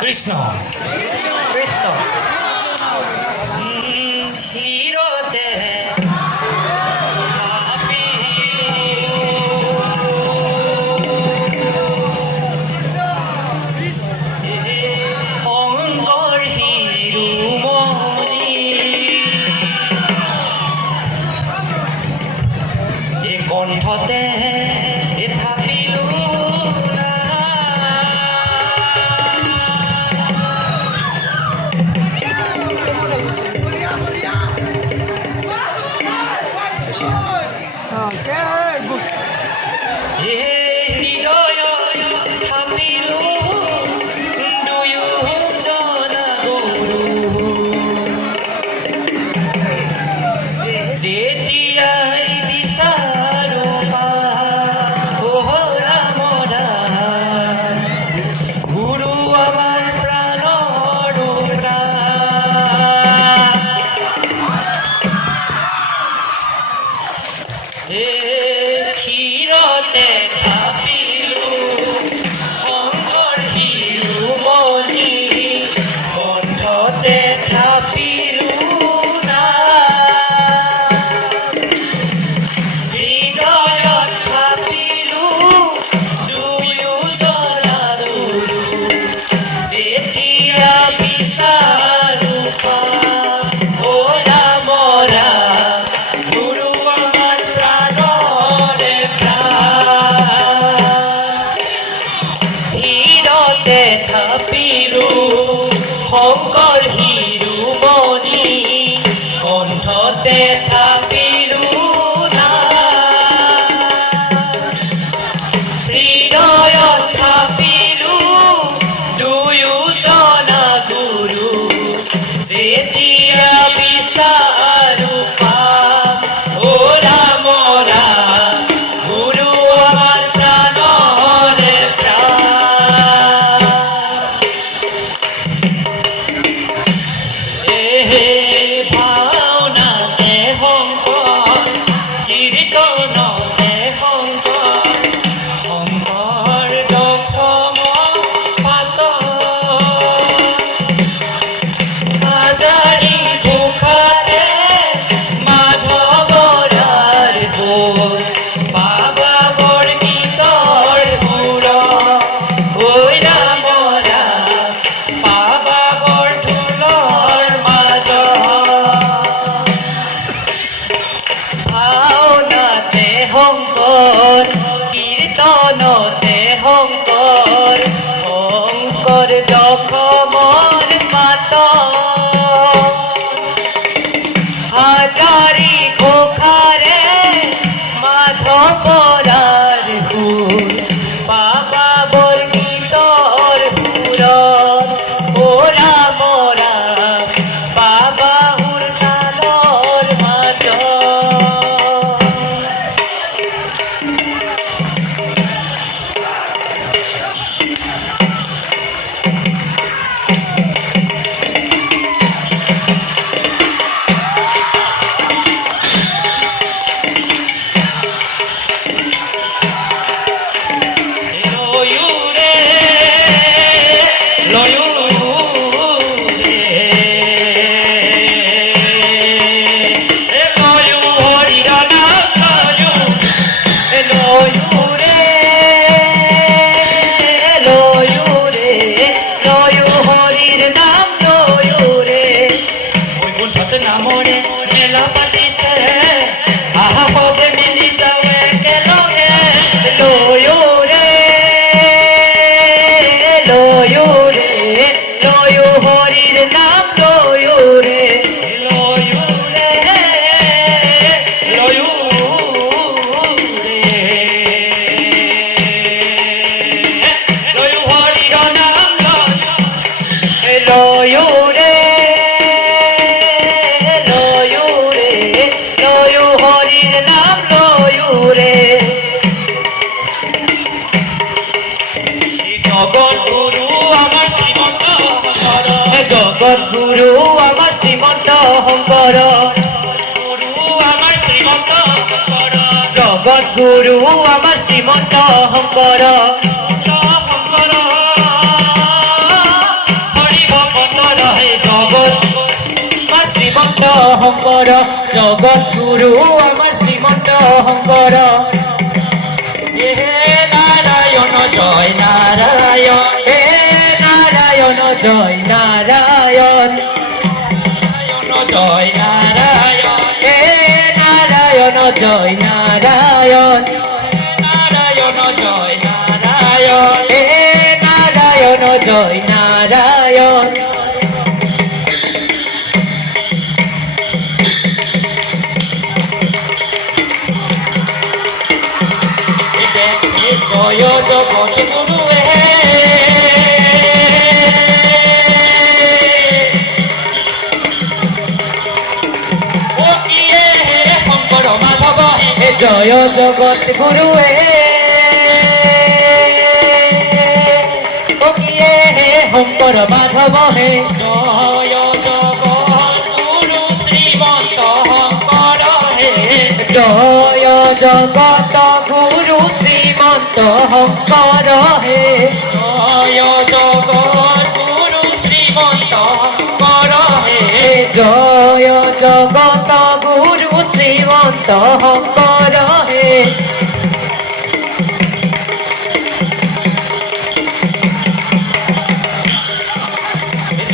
কৃষ্ণ কৃষ্ণ হিরোতে শংকৰ হিৰোমণি এই কণ্ঠতে থাপিলো শংকৰ হিৰোমণি কণ্ঠতে থাপিলো না হৃদয়ত থাপিলো দুয়োজনা গুৰু যেতিয়া বিচাৰো পাম ও ৰাম ৰাম গুৰু আমাৰ প্ৰাণৰে প্ৰাণ কীর্তনতে শংকৰ শংকৰ দশমৰ পাত হাজাৰী ঘোষাৰে মাধৱৰাৰ সুৰ বাবা বৰগীতৰ সুৰত ও ৰাম ৰাম বাবা সুৰ তালৰ মাজত নামরে মেলা পাতিছে আহা পবে মিলি যাও একেলগে লয়ো রে লয়ো হরির নাম লয়ো রে লয়ো রে লয়ো রে লয়ো হরির নাম লয়ো রে জগৎ গুরু আমার শ্ৰীমন্ত শংকৰ গুৰু আমাৰ শ্ৰীমন্ত শংকৰ জগত গুৰু আমাৰ শ্ৰীমন্ত শংকৰ শংকৰ হৰি ভকতৰ হে জগত আমাৰ শ্ৰীমন্ত শংকৰ জগত গুৰু আমাৰ শ্ৰীমন্ত শংকৰ হে নাৰায়ণ জয় নাৰায়ণ হে নাৰায়ণ জয় নাৰায়ণ জয় নারায়ণ হে নারায়ণ জয় নারায়ণ নারায়ণ জয় নারায়ণ হে নারায়ণ জয় নারায়ণ জয় জগত গুরু জয় জগত গুরু হে শংকৰ মাধৱ হে জয় জগত গুৰু শ্ৰীমন্ত শংকৰ হে জয় জগত গুৰু শ্ৰীমন্ত শংকৰ হে জয় জগত গুৰু শ্ৰীমন্ত শংকৰ হে জয় জগত গুৰু শ্ৰীমন্ত শংকৰ হে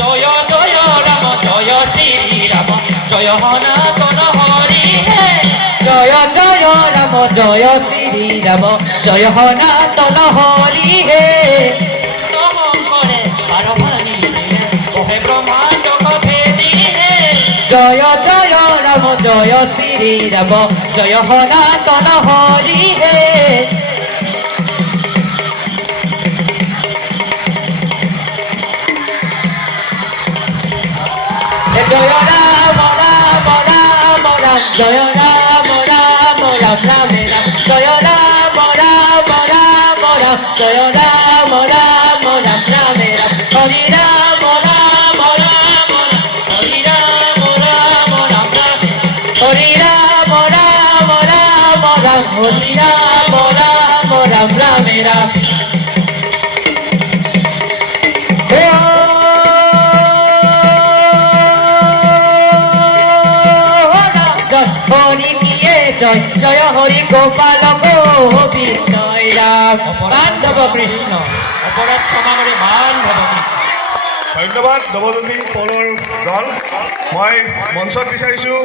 জয় জয় ৰাম জয় শ্ৰী ৰাম জয় সনাতন হৰি হে জয় জয় ৰাম জয় শ্ৰী ৰাম জয় সনাতন হৰি হে শংকৰে পাৰমানি কহে ব্ৰহ্মাণ্ড ভেদি হে জয় জয় ৰাম জয় শ্ৰী ৰাম জয় সনাতন হৰি হে জয় ৰাম ৰাম ৰাম ৰাম জয় ৰাম ৰাম ৰাম ৰাম ৰাম জয় ৰাম ৰাম ৰাম ৰাম জয় ৰাম ৰাম ৰাম ৰাম ৰাম হৰি ৰাম ৰাম ৰাম হৰি ৰাম ৰাম ৰাম ৰাম হৰি ৰাম ৰাম ৰাম ৰাম হৰি ৰাম ৰাম ৰাম ৰাম ৰাম হরি কিয়ে জয় জয় হরি গোপাল গোবিন্দ রাম বান্ধব কৃষ্ণ অপরাধ ক্ষমা করে বান্ধব কৃষ্ণ ধন্যবাদ নৱজ্যোতি পৌলৰ দল মই মঞ্চত বিচাৰিছোঁ